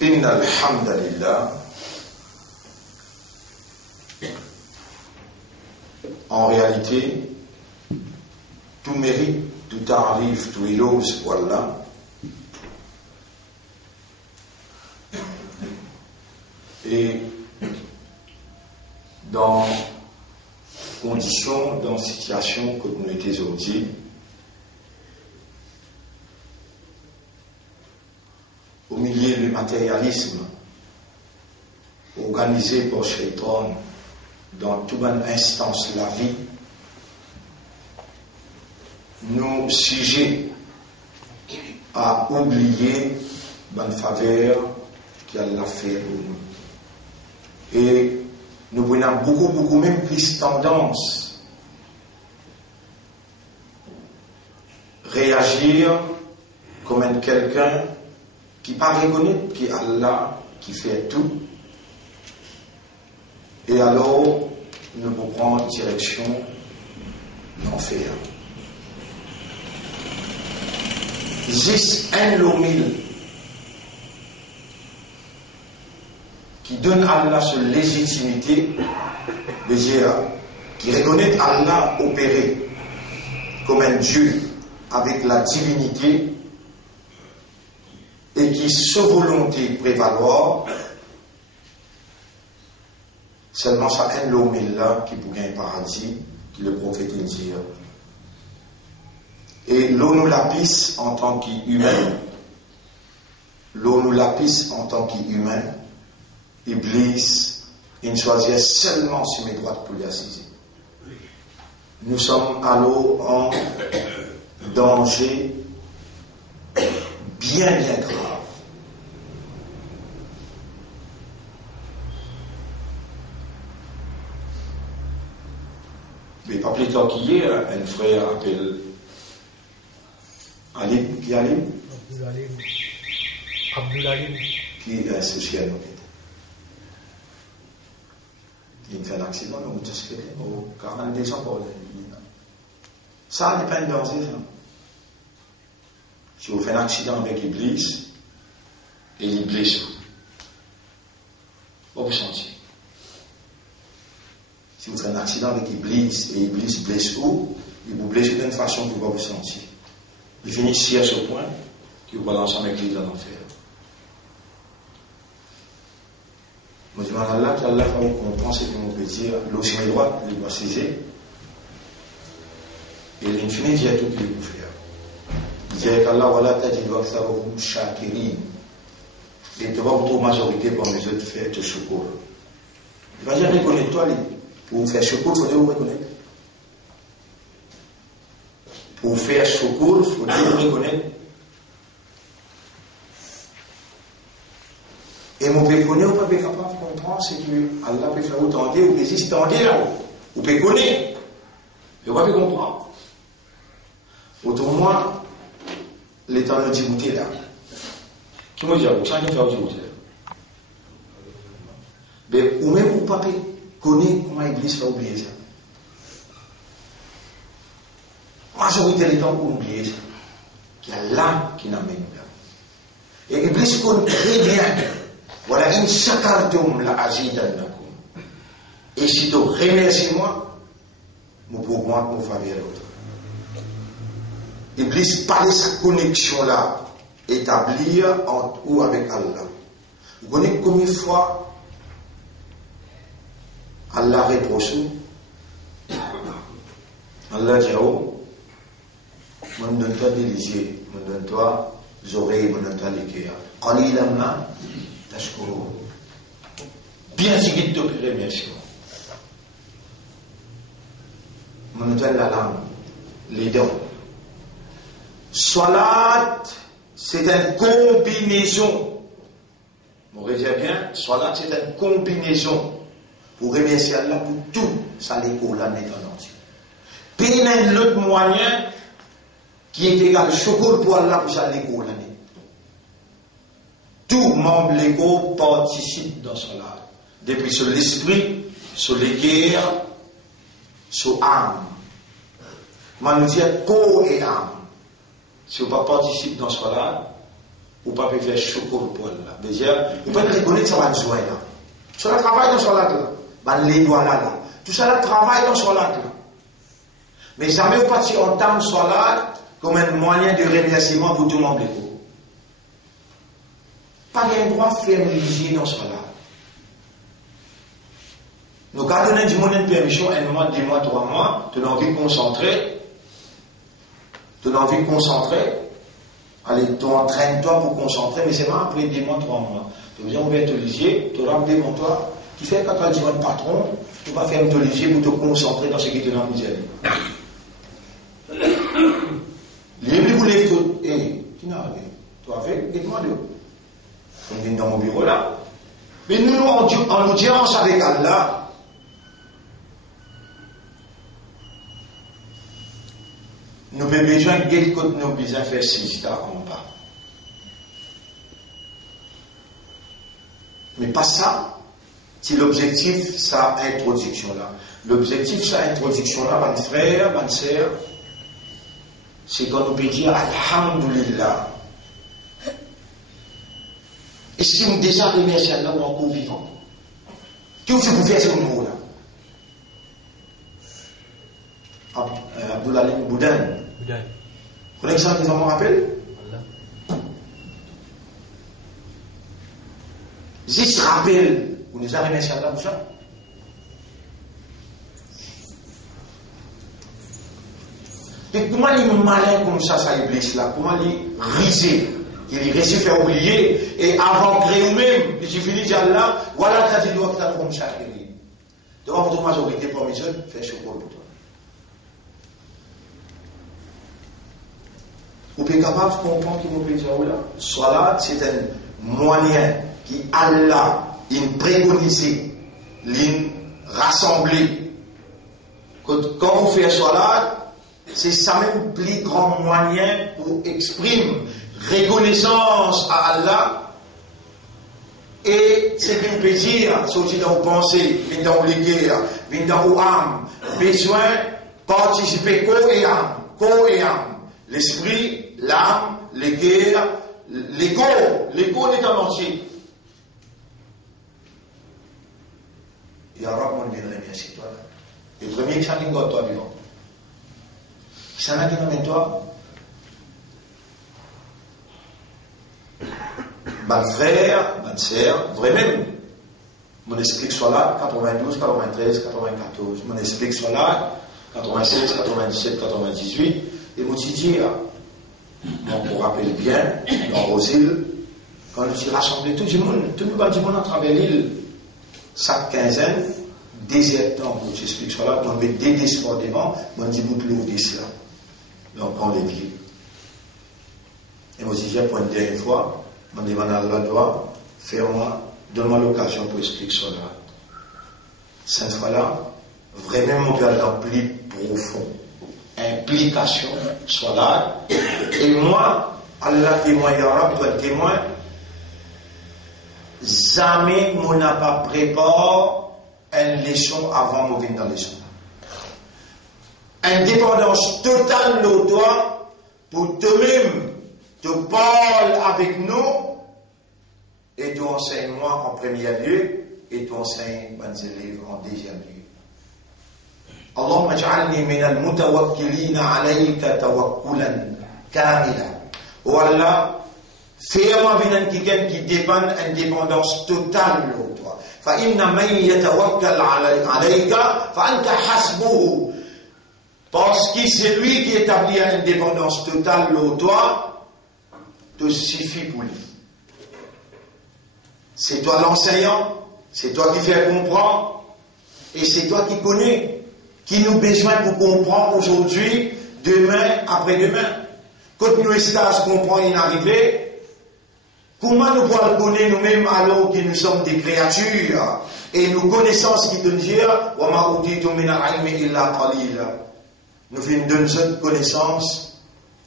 Inna alhamdulillah. En réalité, tout mérite, tout arrive, tout éloge pour Allah. Et dans conditions, dans situation que nous étions aujourd'hui, au milieu du matérialisme organisé par Shaitan dans toute une instance de la vie, nous sujets à oublier la faveur qu'Allah fait pour nous. Et nous avons beaucoup même plus tendance à réagir comme quelqu'un qui pas reconnaître que Allah qui fait tout, et alors nous pouvons prendre direction l'enfer. Juste un lomil qui donne à Allah cette légitimité de dire, qui reconnaît Allah opérer comme un Dieu avec la divinité, et qui, sa volonté prévaloir, seulement ça un l'homme là qui peut gagner paradis, qui le prophète dit. Et l'eau nous lapis en tant qu'humain, l'eau nous lapis en tant qu'humain, Iblis, il choisit seulement sur mes droites pour l'assiser. Nous sommes alors en danger bien grave. Mais pas plus tard qu'hier, un frère appelle Alim, qui est Alim? Abdul-Alim. Qui est un social. Il fait un accident, on te sait, au 40 décembre. Ça n'est pas un danger, ça. Si vous faites un accident avec Iblis, et il blesse vous, vous sentez. Si vous faites un accident avec Iblis, et Iblis blesse vous, il vous blesse d'une façon que vous vous sentez. Il finit ici à ce point, que vous balancez avec lui dans l'enfer. Moi, je demande à Allah qu'Allah comprend ce qu'on peut dire, l'eau sur les droits, il doit saisir, et l'infini dit à tout ce qu'il peut faire. Il dit qu'Allah, voilà, t'as dit, doit faire un shakiri. Et tu vas pour majorité pour mes autres faire te secours. Il va dire, reconnais-toi, pour faire secours, il faut dire, vous reconnaître. Pour faire secours, il faut dire, vous reconnaître. Et mon péconné, on peut pas capable de comprendre, c'est que Allah peut faire autant ou résiste là-haut. Vous peut connaître. Mais on ne peut pas comprendre. Autrement, l'état de Djibouti là. Comment dire, ça ne fait pas Djibouti là. Mais ou même ou pas, connaît comment l'Église fait oublier ça. Majorité des temps pour oublier ça. Il y a là qui n'amène là. Et l'Église connaît très bien. Voilà une sakartum la azidannakum. Et si tu remercies moi, nous pouvons nous faire l'autre. L'Église parle de sa connexion là, établie entre ou avec Allah. Vous connaissez combien de fois Allah reproche. Allah dit oh, je donne-toi des yeux, je donne-toi des oreilles, je donne-toi les cœurs. Qalilan tashkurun. Bien si tu te remercies. Je donne la langue, les dents. Salat, c'est une combinaison. Vous regardez bien, salat, c'est une combinaison. Pour remercier Allah pour tout, ça l'école l'année en entier. Puis il y a un autre moyen qui est égal chocolat pour Allah pour ça l'école l'année. Tout membre de l'école participe dans cela. Depuis sur l'esprit, sur les guerres, sur l'âme. Mais nous disons corps et âme. Si vous ne participez dans cela, vous ne pouvez pas faire chocolat pour Allah. Vous pouvez reconnaître que ça va jouer là. Cela travaille dans cela là. Les doigts là. Tout ça travaille dans cela là. Mais jamais vous ne entendre cela comme un moyen de remerciement pour tout le monde. Pas un droit de faire religieux dans cela. Nous gardons du monde de permission, un mois, 2 mois, 3 mois, tu as envie de concentrer. Tu as envie de concentrer. Allez, tu entraînes-toi pour concentrer, mais c'est pas après 2 mois, 3 mois. Tu as besoin d'ouvrir ton lycée, tu auras mon toi. Qui fait quand tu as dit votre patron, tu vas faire un ton lycée pour te concentrer dans ce qui te donne misère. Les vous lèvent tout. Eh, tu n'as rien. Tu as fait, dites-moi deux. On vient dans mon bureau là. Mais nous, en audience avec Allah, nous avons besoin de quelque chose, nous avons besoin de faire 6 tas en bas. Mais pas ça. Si l'objectif, ça introduction là. L'objectif, ça introduction là, mon frère, ma sœur, c'est qu'on peut dire Alhamdulillah. Et si nous déjà remercions Allah ou encore vivant, qu'est-ce que vous faites ce mot là? Abdullah Boudin. Vous connaissez ça, vous m'en rappelez? Juste rappel. Vous nous avez remercié Allah pour ça? Et comment il est malin comme ça Iblis là? Comment il est risé? Il est réussi à faire oublier et avant de créer même, il suffit de dire Allah, voilà quand il doit être comme ça. Devant votre majorité pour mes jeunes, fais chocolat pour toi. Vous êtes capable de comprendre que vous pouvez dire là? Salat, c'est un moyen qui Allah il préconisé, il rassemblé. Quand on fait salat, c'est ça même le plus grand moyen pour exprimer reconnaissance à Allah et c'est un plaisir, sortir dans vos pensées, venir dans vos guerres, venir dans vos âmes, besoin participer corps et âme, l'esprit, l'âme, les guerres, l'ego est en entier. Il y aura mon bien remercier toi. Le premier qui s'en est toi vivant. Qui s'en a dit non mais toi. Ma frère, ma sœur, vraiment. Mon esprit soit là, 92, 93, 94. Mon esprit soit là, 96, 97, 98. Et mon dit, on vous rappelle bien, dans Rosil, quand je suis rassemblé tout le monde à travers l'île, chaque quinzaine, désertant, pour t'expliquer ça là, on met des discours devant, on dit, vous plus ouvrir cela. Donc, on les vit. Et moi, si j'ai pour une dernière fois, on demande à Allah, doit, fais-moi, donne-moi l'occasion pour expliquer ça là. Cette fois-là, vraiment, on peut aller dans plus profond. Implication, soit là. Et moi, Allah témoin, Yarab, doit être témoin. Jamais on n'a pas préparé une leçon avant de venir dans leçon. Indépendance totale de toi pour toi-même, te parle avec nous et tu enseignes moi en premier lieu et tu enseignes mes élèves en deuxième lieu. Allahumma ij'alni min al-mutawakkilina alayka tawakkulan kamila. Oh Allah, fais-moi quelqu'un qui dépend indépendance totale de toi. Fa inna man yatawakkal alayka fa anta hasbuhu. Parce que c'est lui qui établit une indépendance totale de toi, te suffit pour lui. C'est toi l'enseignant, c'est toi qui fais comprendre, et c'est toi qui connais, qui nous besoin pour comprendre aujourd'hui, demain, après-demain. Quand nous estons comprendre une arrivée, comment nous pouvons connaître nous-mêmes alors que nous sommes des créatures, et nos connaissances qui te disent, wa ma utitu min al-ilmi illa qalila. Nous faisons une seule connaissance,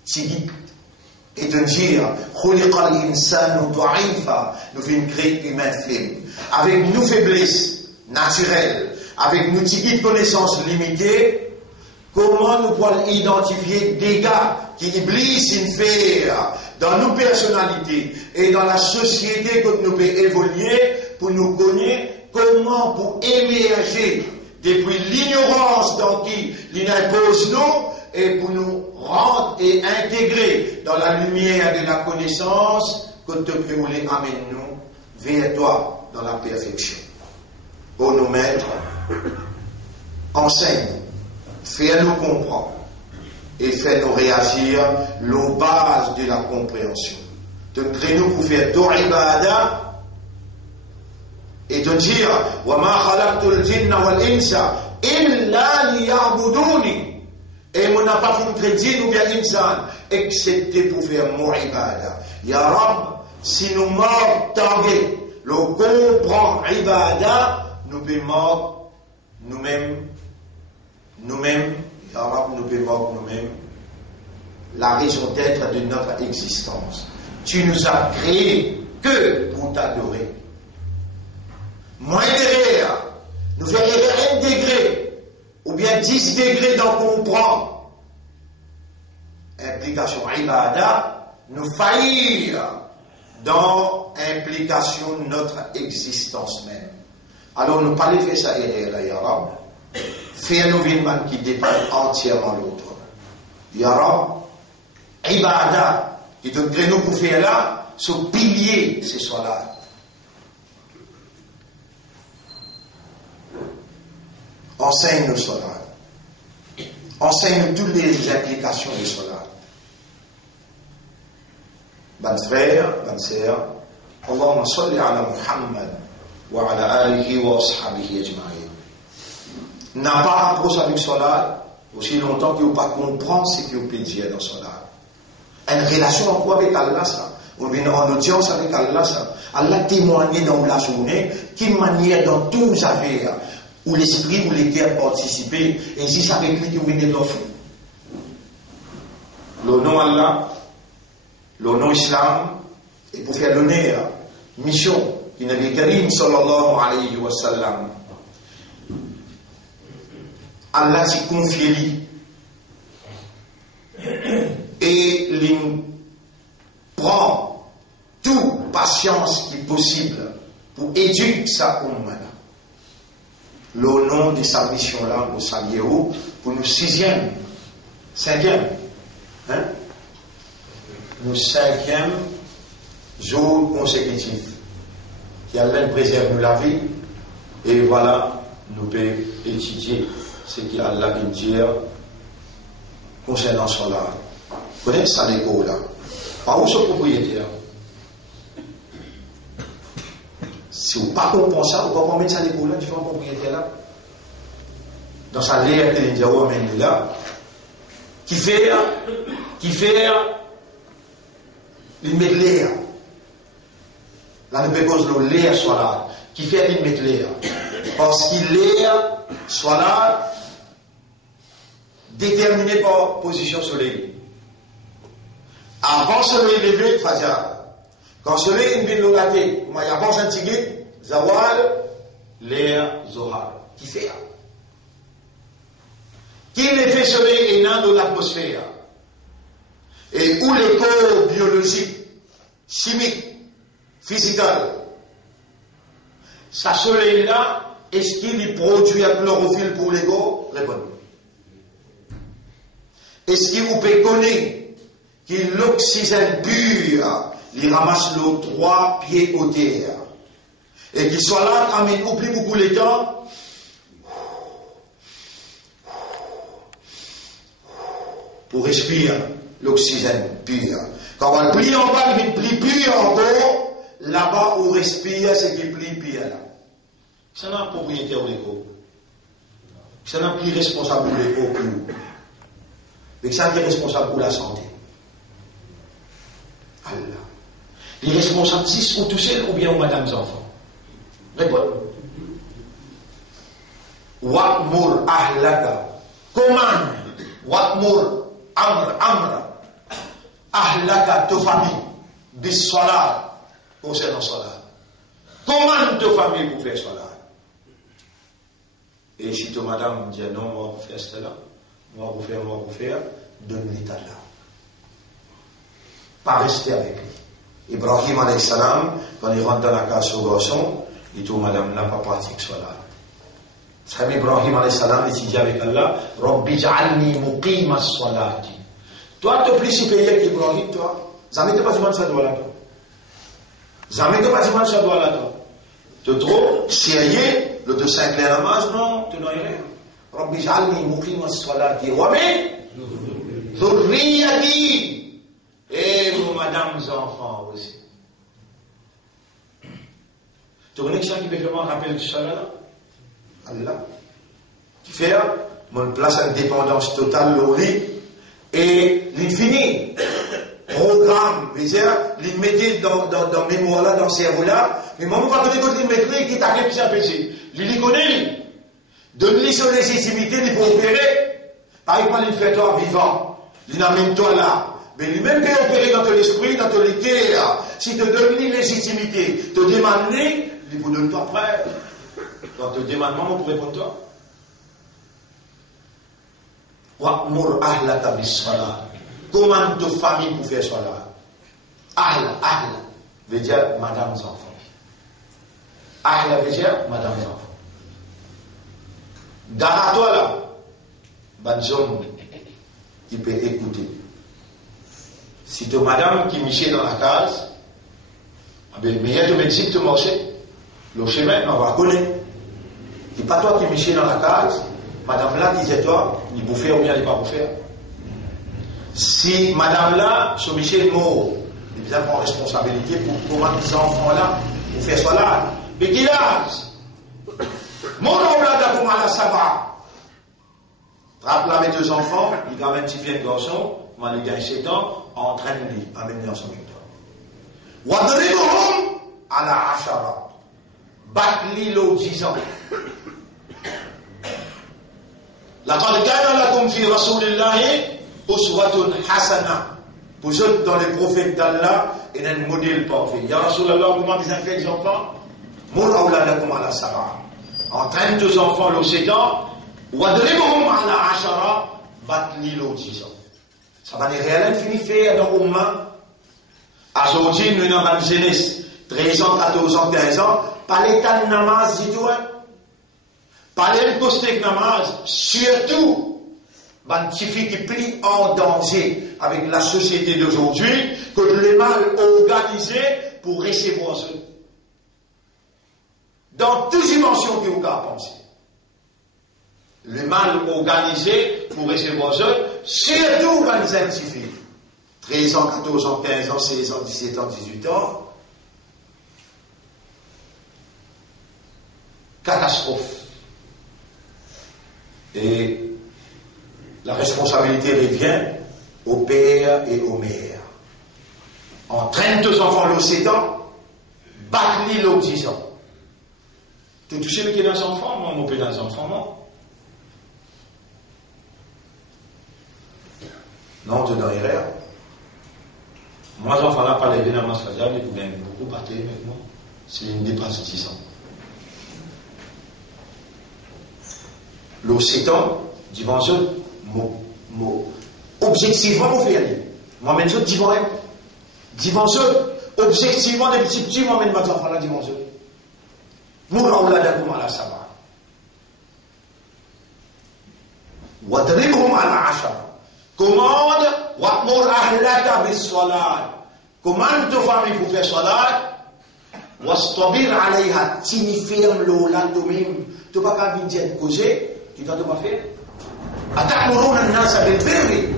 tigit, et de dire, nous faisons créer humain faible. Avec nos faiblesses naturelles, avec nos petites connaissances limitées, comment nous pouvons identifier des dégâts qui Iblis fait dans nos personnalités et dans la société que nous pouvons évoluer pour nous connaître comment pour émerger depuis l'ignorance dans qui il impose nous et pour nous rendre et intégrer dans la lumière de la connaissance que te voulais amener nous vers toi dans la perfection. Ô nos maîtres, enseigne, fais-nous comprendre et fais-nous réagir aux bases de la compréhension. Te crée-nous pour faire ton ibadah et te dire wa ma khalaqtul jinna wal insa illa liya'buduni. Et on n'a pas fait de djinn ou bien insan excepté pour faire mon ibadah. Ya Rab, si nous morts targués, le comprend ibadah, nous pouvons nous-mêmes, Ya Rab, nous pouvons nous-mêmes la raison d'être de notre existence. Tu nous as créés que pour t'adorer. Moins derrière, nous faire 1 degré ou bien 10 degrés dans comprendre. Implication ibadah, nous faillir dans implication de notre existence même. Alors nous parlons de ça et là, Ya Rab. Fais-nous une qui dépend entièrement l'autre. Ya Rab, ibadah, qui te crée nous pour faire là, ce pilier, c'est cela. Enseigne-nous cela. Enseigne-nous toutes les implications de cela. Bonnes frères, bonnes sœurs, Allahumma salli ala Muhammad wa ala alihi wa ashabihi ajma'in. N'a pas approché avec cela aussi longtemps que vous ne comprenez pas ce que vous pouvez dire dans cela. Une relation en quoi avec Allah, ça. On vient en audience avec Allah, ça. Allah témoigne dans la journée, quelle manière dans tous les affaires, où l'esprit ou les cœurs participer, et si c'est avec lui que vous venez de l'offrir. Le nom Allah, le nom Islam, et pour faire l'honneur, mission, qui Nabi Karim sallallahu alayhi wa sallam, Allah s'y confie lui, et il prend toute patience qui est possible pour éduquer sa umma. Le nom de sa mission là, au Saliéo, pour nous 5e, hein? Nous 5e jour consécutif. Qui Allah préserve nous la vie, et voilà, nous pouvons étudier ce qu'Allah peut dire concernant cela. Vous connaissez ça l'écho là? Par où ce propriétaire? Si vous ne comprenez pas ça, vous ne pouvez pas mettre ça l'écho là, différents propriétaires là. Dans sa l'air que les diaos amènent là, qui fait il met l'air. Là, nous pouvons le l'air soit là. Qui fait il met l'air. Parce qu'il l'air soit là, déterminé par position soleil. Avant le soleil levé, Fajr. Quand le soleil est levé, il y a un tigre, Zawal, l'air, Zohar. qui fait. Qui l'effet soleil est dans l'atmosphère. Et où les corps biologiques, chimiques, physiques, ça soleil-là, est-ce qu'il produit un chlorophylle pour les corps? Répondez. Est-ce qu'il vous peut connaître que l'oxygène pur, il ramasse l'eau 3 pieds au terre? Et qu'il soit là, quand il oublie beaucoup le temps, pour respirer l'oxygène pur. Quand on plie en bas, il plie pur en haut, là-bas où on respire, c'est qu'il plie pur là. Ça n'a pas propriétaire de l'écho. Ça n'a plus responsable de l'écho que nous. Mais ça est responsable pour la santé. Allah. Les responsables, c'est ou tout seul ou bien aux madames enfants. Répondez. Wa'mur ahlaka. Commande. Wa'mur amr. Ahlaka, ta famille. Bis-salat. Concernant salat. Commande ta famille pour faire salat. Et si ta madame dit non, moi, pour faire cela, moi, pour faire, donne-lui ta là. Pas rester avec lui. Ibrahim alayhi salam, quand il rentre dans la case au garçon, il dit, madame, n'a pas pratique salat. Sahabi Ibrahim alayhi salam, il dit avec Allah, Rabbi ja'alni muqima as-salati. Toi, tu es plus supérieur qu'Ibrahim, toi. Jamais tu pas du ça doit là, toi. Jamais tu pas du ça doit là, toi. Tu es trop sérieux, le de 5 la namaz, non, tu n'as rien. Rabbi ja'alni muqima as-salati. Wa min dhurriyati. Et vos madames enfants aussi. Tu connais quelqu'un qui peut faire un rappel de ça là? Allah. Qui fait mon place à dépendance totale au lit et l'infini. Programme, veut dire, l'immédiat dans mémoire là, dans le cerveau là, mais moi, on va donner d'autres l'immédiat qui t'a fait péché. Il connaît, donne-lui son légitimité, il peut opérer. Par exemple, il fait toi vivant, il amène toi là. Mais lui-même peut opérer dans ton esprit, dans ton cœur. Si tu donnes lui légitimité, te demande lui, il vous donne toi après. Quand te demande maman pour répondre toi. Wa'mur ahlaka bis-salat. Comment ta famille pour faire salat? Ahla veut dire madame enfants. Ahla veut dire madame enfants. Dans toi là, bonne homme qui peut écouter. Si tu madame qui marchait dans la case, mais il y a de médecine qui marchait. Le chemin, on va connaître. Et pas toi qui marchais dans la case, madame là qui disait toi, il peut faire ou bien il ne peut pas faire. Si madame là, sur Michel mort, il vient prendre responsabilité pour comment les enfants là, pour faire cela. Mais qui l'âge? Mon oulada comme à la sabah. Trappe là mes 2 enfants, il a un petit vieux garçon, moi les gars 7 ans, entraîne-lui, amène-lui en son temps. Wadribuhum ala ashara. Bat-li l'eau 10 ans. Laqad kana lakum fi rasulillahi uswatun hasana. Vous êtes dans les prophètes d'Allah et dans le modèle parfait. Ya Rasulallah, comment vous avez fait les enfants? Mour auladakum ala sab'a. Entraîne 2 enfants l'eau 7 ans. Wadribuhum ala ashara. Bat-li l'eau 10 ans. Ça va dire rien fini faire dans l'Oumma. Aujourd'hui, nous avons une jeunesse, 13 ans, 14 ans, 15 ans, pas l'état de namaz, dit-on. Pas les postés de namaz, surtout, un petit fille qui plie en danger avec la société d'aujourd'hui, que le mal organisé pour recevoir ce. Dans toutes dimensions qu'il y a à penser. Le mal organisé pour recevoir ce, surtout quand les individus. 13 ans, 14 ans, 15 ans, 16 ans, 17 ans, 18 ans. Catastrophe. Et la responsabilité revient au père et aux mères. Entraîne 2 enfants le 7 ans, bat-les le 10 ans. Tu as touché les enfants, moi, mon père dans les enfants, non? Non, tu n'as rien. Moi, j'en là pas les événements faciales, ils pouvaient beaucoup partir avec moi. C'est une dépasse 10 ans. Le sétan, dimension, objectivement, mon frère, moi-même, je dimension, objectivement, des petits, moi-même, je vais la dimension. Moura ou la dakoum ala sabah. Wadribhum ala ashara. Commande, wa'mur ahlaka bis salat. Commande ta famille pour faire salat. Wastabir alayha. Tini ferme l'ola toi-même. Tu n'as pas qu'à dire causer. Tu dois pas faire. Atamuruna an-nasa bil birri.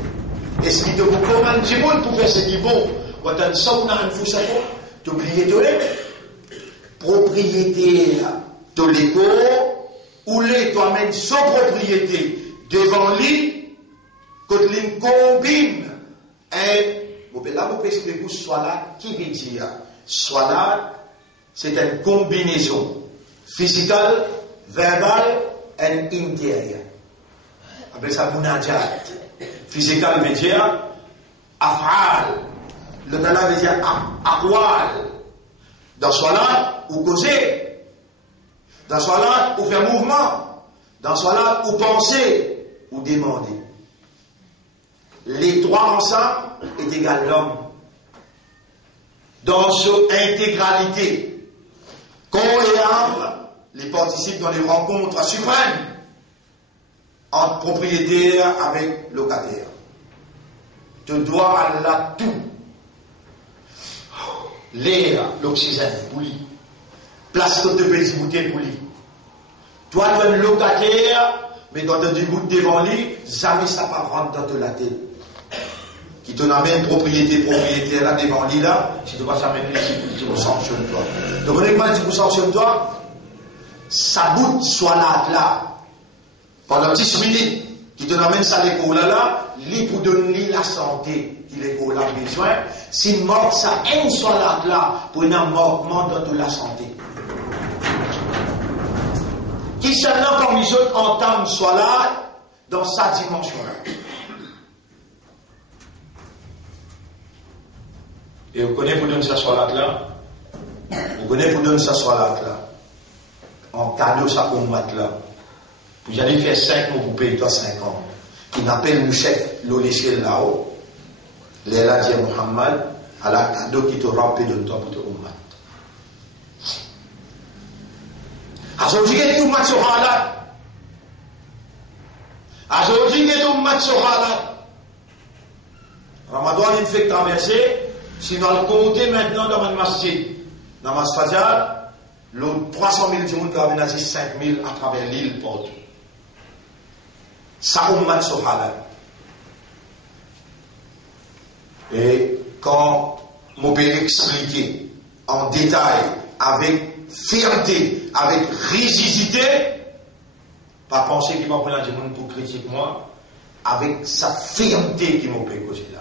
Est-ce qu'il te commande du monde pour faire ce qui est bon? Wa tansawna anfusakum. Tu oublies toi-même. Propriétaire de l'égo, ou les toi-même sans propriété devant lui, que l'une combine. Et là, vous pouvez expliquer soit là, qui veut dire soit là, c'est une combinaison physique, verbale et intérieure. Après ça, munajat. Physique veut dire af'al. Le dala veut dire aqwal. Dans Salat, ou causer. Dans Salat, ou faire mouvement. Dans Salat, ou penser, ou demander. Les trois ensemble est égal l'homme. Dans son intégralité. Corps et âme, les participent dans les rencontres suprêmes entre propriétaire avec locataire. Tu dois à la tout. L'air, l'oxygène, pour lui. Place que tu peux bouteilles pour lui. Toi, tu es un locataire, mais quand tu as du bout devant lui, jamais ça va rentrer dans la tête. Qui te amène propriétaire là devant lui là, si tu vas s'amener ici, tu me sanctionnes toi. Tu connais pas, tu me sanctionnes toi? Ça bout soit là, pendant 10 minutes, qui te amène ça l'école là, lui pour donner la santé. L'école a besoin, si mort ça aime soit là pour un manquement dans la santé. Qui seulement parmi eux entame soit là dans sa dimension là. Et vous connaissez pour donner ça soit là, vous connaissez pour donner ça soit là, en cadeau ça pour mettre là. Vous allez faire 5 mots pour payer toi 5 ans. Il appelle le chef, l'oliciel là-haut. Léla dit à Muhammad, à la cadeau qui te remplit de toi pour te ummat. Aujourd'hui, il y a des ummat sur halal. Aujourd'hui, il y a des ummat sur halal. Ramadan, il fait traverser, sinon le compter maintenant dans le masjid. Dans le Fajr, l'autre 300 000 du monde qui a aménagé 5 000 à travers l'île Porto. Ça ummat sur halal. Et quand je peux expliquer en détail, avec fierté, avec rigidité, pas penser qu'il va prendre du monde pour critiquer moi, avec sa fierté qui m'a peut causer là.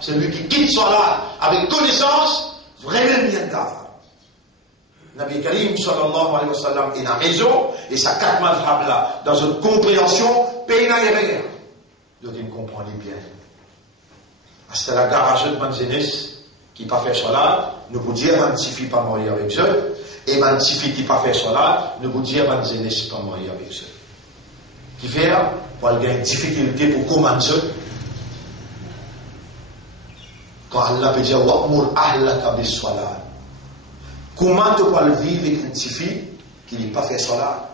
Celui qui quitte Salat avec connaissance, vraiment bien gaffe. Nabi Karim sallallahu alayhi wa sallam est dans la maison, et sa 4 mazhab là, dans une compréhension, pays n'a rien. Donc il me comprend bien. C'est la garage de ma jeunesse qui n'a pas fait cela, ne vous dire que je ne pas mourir avec eux, et ma fille qui n'a pas fait cela, ne vous dire que je ne suis pas mourir avec eux. Qui fait, pour avoir une difficulté pour commencer, quand Allah peut dire, wa'mur ahlaka bis salat. Comment tu peux vivre avec une fille qui n'a pas fait cela?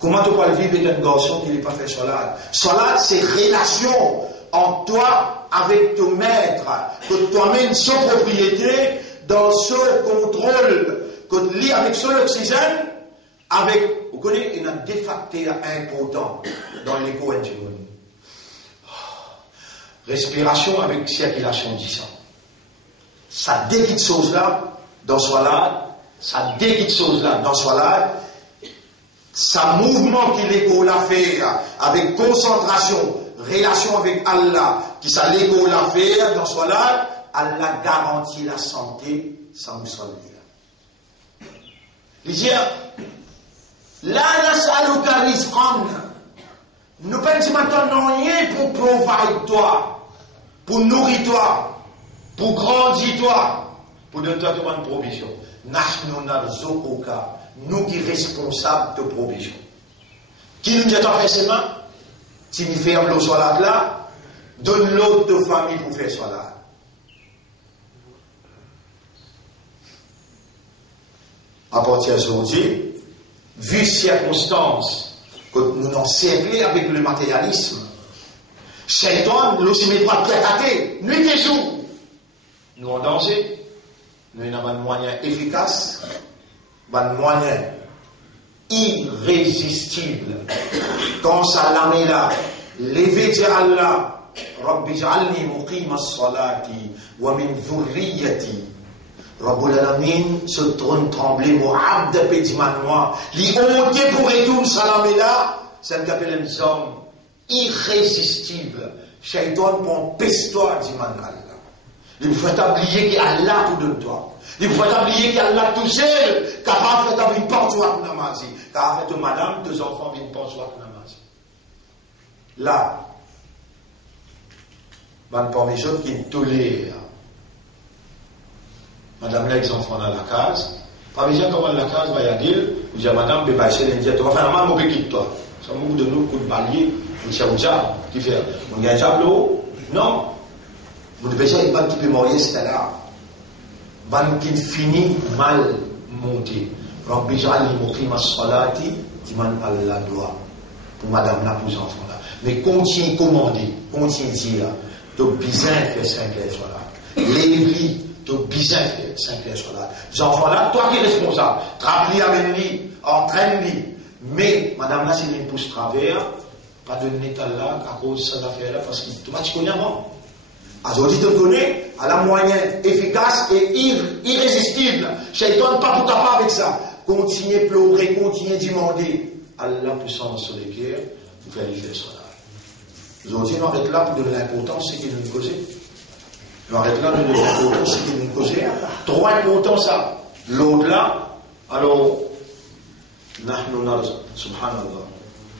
Comment tu peux vivre avec un garçon qui n'a pas fait salat? Salat, c'est relation en toi avec ton maître, que toi-même sans propriété, dans ce contrôle, que tu lis avec son oxygène, avec, vous connaissez, il y a des facteurs importants dans l'éco-ingénierie. Respiration avec circulation du sang. Ça déguide chose là, dans Salat, ça déguide chose là, dans Salat, ça mouvement qu'il l'école a fait avec concentration, relation avec Allah, qui ça l'école a fait dans Salat, Allah garantit la santé sans vous saluer. Il dit, la nasaluka rizqan. Nous ne disons maintenant rien pour provide toi, pour nourrir toi, pour grandir toi, pour donner toi une provision. Nahnu narzuquka. nous qui sommes responsables de provision. Qui nous dit à faire ses mains? Si nous fermons l'eau sur la là, donne l'autre de famille pour faire cela. À partir d'aujourd'hui, vu les circonstances que nous nous encerclons avec le matérialisme, Shaitan, nous sommes droits de pied nuit et jour. Nous en danger. Nous avons un moyen efficace, un moyen irrésistible. Quand ça l'a mis là, levé dire Allah, Rabbi ja'alni muqima as-salati wa min dhurriyyati. Rabbul Alamin se trône tremblé, Moabd Pédimanois, li honte pour retour salamela, c'est ce qu'appelle un homme irrésistible. Shaitan pour peste-toi, dit Manal. Il faut oublier qu'Allah tout de toi. Il faut oublier qu'Allah tout seul, capable de faire une porte ou namazi. Car fait madame, deux enfants, une porte ou namazi. Là, man parmi les choses qui tolèrent. Madame là, les enfants dans la case. Pas besoin comment la case va y dire. Vous dites, madame, tu vas essayer de dire, tu vas faire un maman, quitte toi. Ça m'a beaucoup de nous, coup de balier, une chaouja, qui fait. On y a un diable non. Vous devez dire, il va qui peut mourir, c'est là. Van qui finit mal monté. Rabbi ja'alni muqima as-salati, dit man Allah doit. Pour madame là, pour les enfants là. Mais continue commander, continue dire, tu as besoin de faire 5 heures sur là. Lévi, tu as besoin de faire 5 heures sur là. Les enfants là, toi qui es responsable. Trappe-lui, amène-lui, entraîne-lui. Mais, madame là, c'est une pousse travers, pas de l'état là, à cause de cette affaire là, parce que toi, tu connais avant. Aujourd'hui, tu connais, à la moyenne efficace et irrésistible. Shaitan, pas tout capable avec ça. Continuez à pleurer, continuez à demander. Allah puissance sur les cœurs, vous faites les faire cela. Aujourd'hui, on arrête là pour donner l'importance, c'est qu'il nous cause. On arrête là pour donner l'importance, c'est qu'il nous cause. Trop important ça. L'autre là, alors, nahnu narz, subhanallah.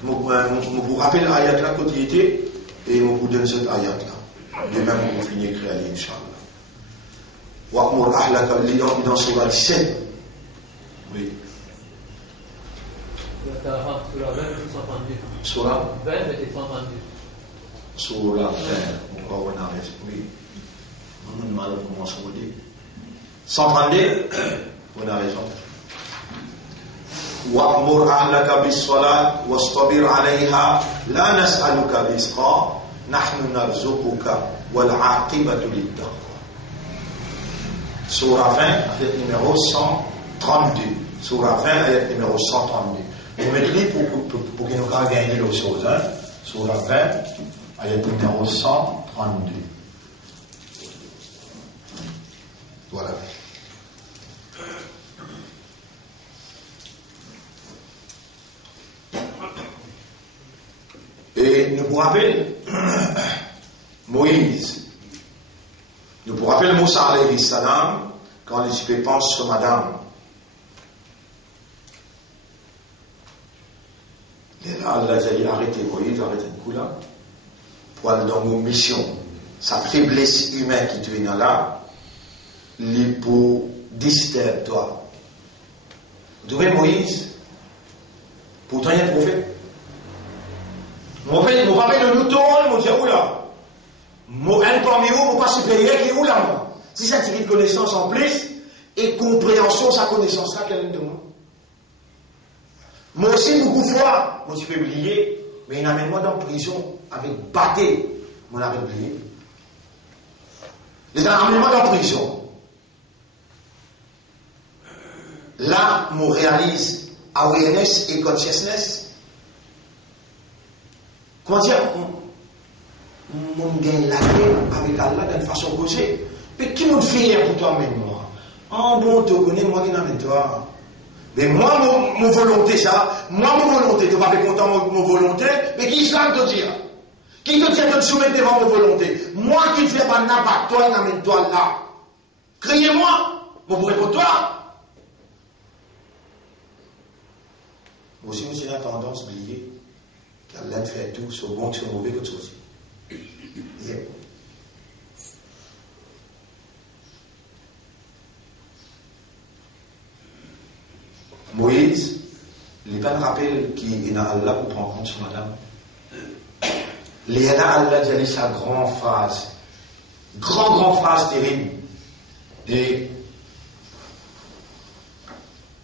Je vous rappelle l'ayat là, quand il était, et je vous donne cette ayat là. Demain, on va finir d'écrire, Inch'Allah. Wa'mur ahlaka dans Surah 17. Oui. Surah 20 et 132. Surah 20 et 132. Surah 20. On va arrêter. Oui. On a mal à commencer à dire. 132. On a raison. Wa'mur ahlaka bis-salat wastabir 'alayha la nas'aluka rizqa. نحن نرزقك والعاقبة للتقوى. Surah 20, ayat numéro 132. Surah 20, ayat numéro 132. Vous mettez pour qu'il nous gagne l'autre chose. Hein? Surah 20, ayat numéro 132. Voilà. Et nous vous rappelons Moïse. Nous vous rappelons Moussa alayhi salam quand les Égyptiens pensent sur madame. Et là, Allah a dit arrêtez Moïse, arrêtez le coup là. Pour aller dans nos missions. Sa faiblesse humaine qui te vient là, les pour disturber toi. Vous trouvez Moïse? Pourtant il y a un prophète. Mon père de nous tourne, mon Dieu, oula. Un parmi vous, mon pas supérieur qui est oula, moi. Si ça tire de connaissance en plus, et compréhension, sa connaissance là, qu'elle est de moi. Moi aussi, beaucoup de fois, moi, je peux oublier, mais il amène moi dans la prison avec batté, mon avait oublié. Il amène moi dans la prison. Là, on réalise awareness et consciousness. Comment dire, on gagne la paix avec Allah d'une façon causée. Mais qui nous fait pour toi-même, moi? En bon, tu connais, moi qui n'amène toi. Mais moi, mon volonté, ça, moi, mon volonté, tu vas pas content mon volonté, mais qui se te dire? Qui te dit de te soumettre devant mon volonté? Moi qui ne fais pas n'importe toi, n'amène toi là. Criez-moi, vous pourrez pour toi. Aussi, nous avons tendance à oublier. Allah fait tout, sur bon, sur mauvais, que chose. Yeah. Moïse, il pas un rappel qui est dans Allah pour prendre compte sur madame. Il y a dans Allah qui a dit sa grande phrase. Grande phrase terrible. Et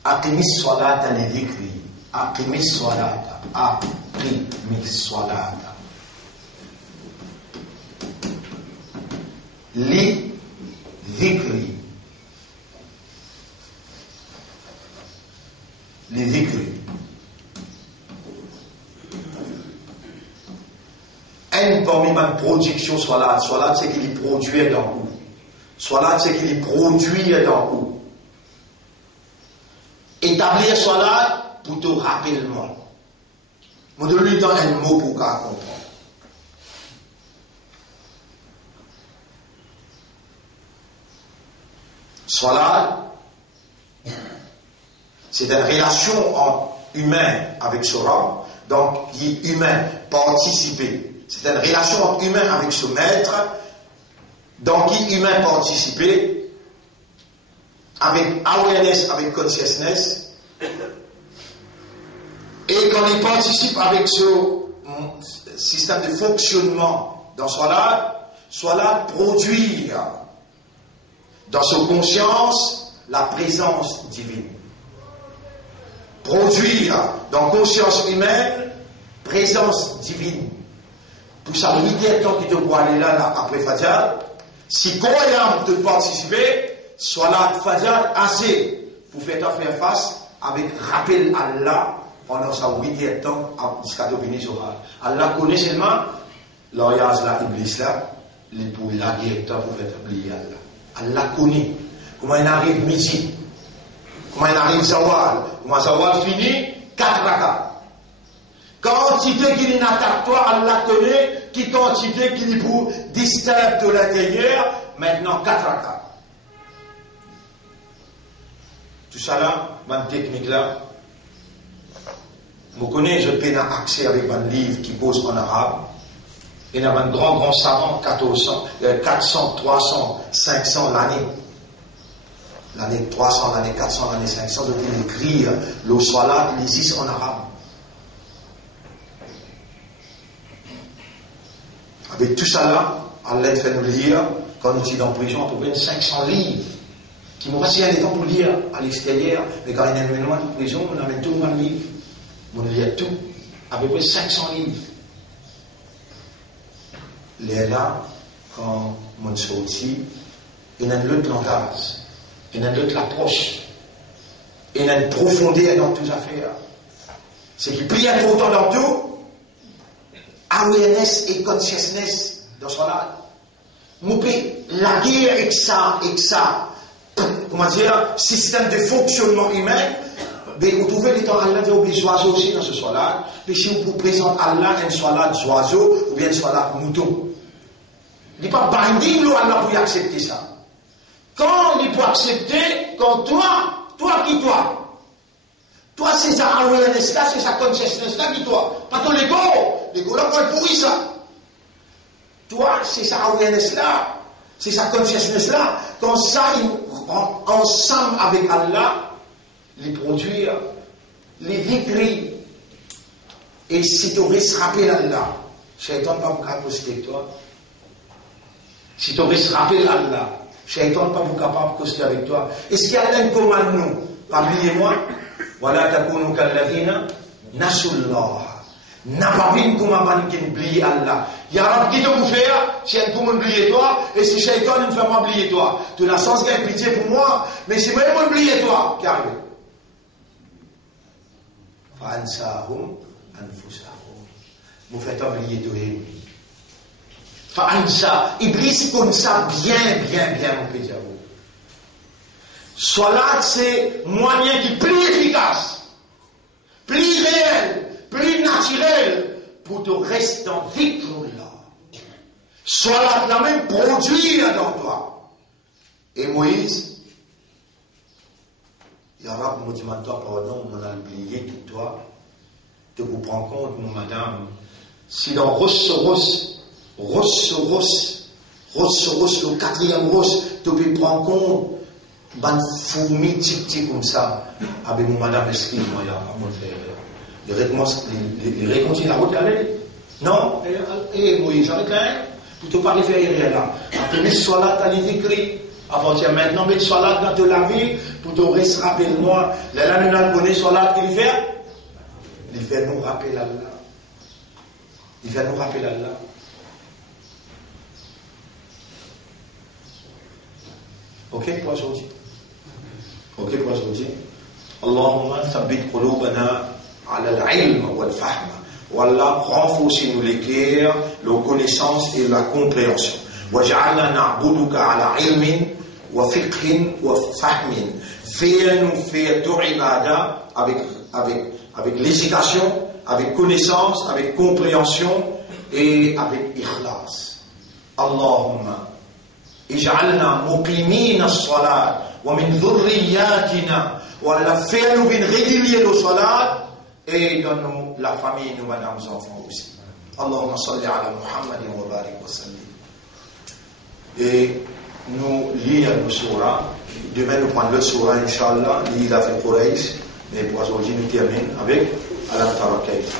Aqimis salata li dhikri. Aqimis salata. Aqimis salata. Li dhikri. Li dhikri. Un parmi ma production salat c'est qu'il y produit dans où. Salat c'est qu'il y produit dans où. Établir salat pour te rappeler le monde. Je vais lui donner un mot pour qu'elle comprenne. Salat, c'est une relation humaine avec ce rang, donc qui est humain, participer. C'est une relation entre humain avec ce maître, donc qui est humain participer, avec awareness, avec consciousness, et quand il participe avec ce système de fonctionnement dans Salat produire dans sa conscience la présence divine. Produire dans conscience humaine présence divine. Pour ça, l'idée tant qu'il te voit aller là après Fajr, si croyant de participer, soit là Fajr assez pour faire face avec rappel à Allah pendant sa 8e temps jusqu'à devenir Zohar. Allah connaît seulement l'oriage là, Iblis là, pour la guerre pour faire oublier Allah. Allah connaît comment il arrive midi, comment il arrive Zawal, comment Zawal finit 4 rakas. Quantité qui n'attaque toi, Allah connaît, qui quantité qui pour disturbe de l'intérieur, maintenant 4 rakas. Tout ça là, ma technique là, je connais, je peux avoir accès avec un livre qui pose en arabe. Il y a un grand savant, 400, 300, 500 l'année. L'année 300, l'année 400, l'année 500, de écrire le salat, l'Isis en arabe. Avec tout ça là, Allah fait nous lire, quand nous sommes en prison, à peu près 500 livres. Qui m'ont passé un temps pour lire à l'extérieur, mais quand il y a une en prison, on amène tout un livre. On lit tout, à peu près 500 livres. Il est là, quand on sortit, il y a un autre langage, il y a une autre approche, il y a une profondeur dans toutes les affaires. C'est qui plus important dans tout, awareness et consciousness dans son âme. La guerre avec ça, comment dire, système de fonctionnement humain, mais vous trouvez les temps Allah dit oublier oiseaux aussi dans ce soir-là. Mais si vous présentez Allah un soir-là d'oiseau ou bien un soir-là de mouton, il n'est pas binding Allah pour y accepter ça. Quand il peut accepter, quand toi c'est sa awareness là, c'est sa consciousness là qui toi. Pas ton l'ego là quand il pourrit ça. Toi c'est sa awareness là, c'est sa consciousness là. Quand ça ensemble avec Allah, les produire, les vikri. Et si tu restes rappelé Allah, Shaitan pas pour capable toi. Si tu restes rappelé Allah, Shaitan pas pour capable de avec toi. Est-ce qu'il y a un commande nous? Oubliez-moi. Voilà takunu kalladhina nasullah. N'a pas vu comment on peut oublier Allah. Il y a un qui te vous faire, si elle peut m'oublier toi, et si Shaitan ne fait pas oublier toi. Tu as la sens qu'il y a pitié pour moi, mais si moi je m'oublier toi, qui arrive? Fa'ansahum anfusahum. Vous faites oublier de lui. Fa'ansa. Iblis comme ça bien, mon pédia. Salat, c'est moyen qui est plus efficace, plus réel, plus naturel pour te rester dans vie là. Salat, la même produire dans toi. Et Moïse, Yarab me dit maintenant, pardon, on a oublié tout toi, de vous prendre compte, mon madame, si dans Ross, le 4e Ross, tu peux prendre compte ban fourmi tic comme ça, avec mon madame, excuse-moi, il réconcilie la route, allez. Non, et Moïse, avec un, tu ne peux pas les faire rien là. Après, mais soit là, tu as les écrits. À partir de maintenant, mais soit là dans la vie, pour te rester, rappelle-moi, là, nous n'avons pas soit là, qu'il fait. Il fait nous rappeler Allah. Il fait nous rappeler Allah. Ok pour aujourd'hui. Ok pour aujourd'hui. Allahumma thabbit qulubana ala al-ilm wal-fahm. Wallah, renforcez-nous les cœurs, la connaissance et la compréhension. Waj'alna na'buduka ala ilmin wa fiqhin wa fahmin. Fais-nous faire ton ibadah avec l'éducation, avec connaissance, avec compréhension et avec ikhlas. Allahumma ij'alna muqimina as-salat wa min dhurriyyatina wa la fais-nous venir régulier le salat et donne-nous la famille, nous madame enfants aussi. Allahumma salli ala Muhammad wa barik wa sallim. Et nous lisons le surah. Demain nous prenons le surah, Inch'Allah, il a fait Quraysh. Mais pour aujourd'hui nous terminons avec Alam Tara Kayfa.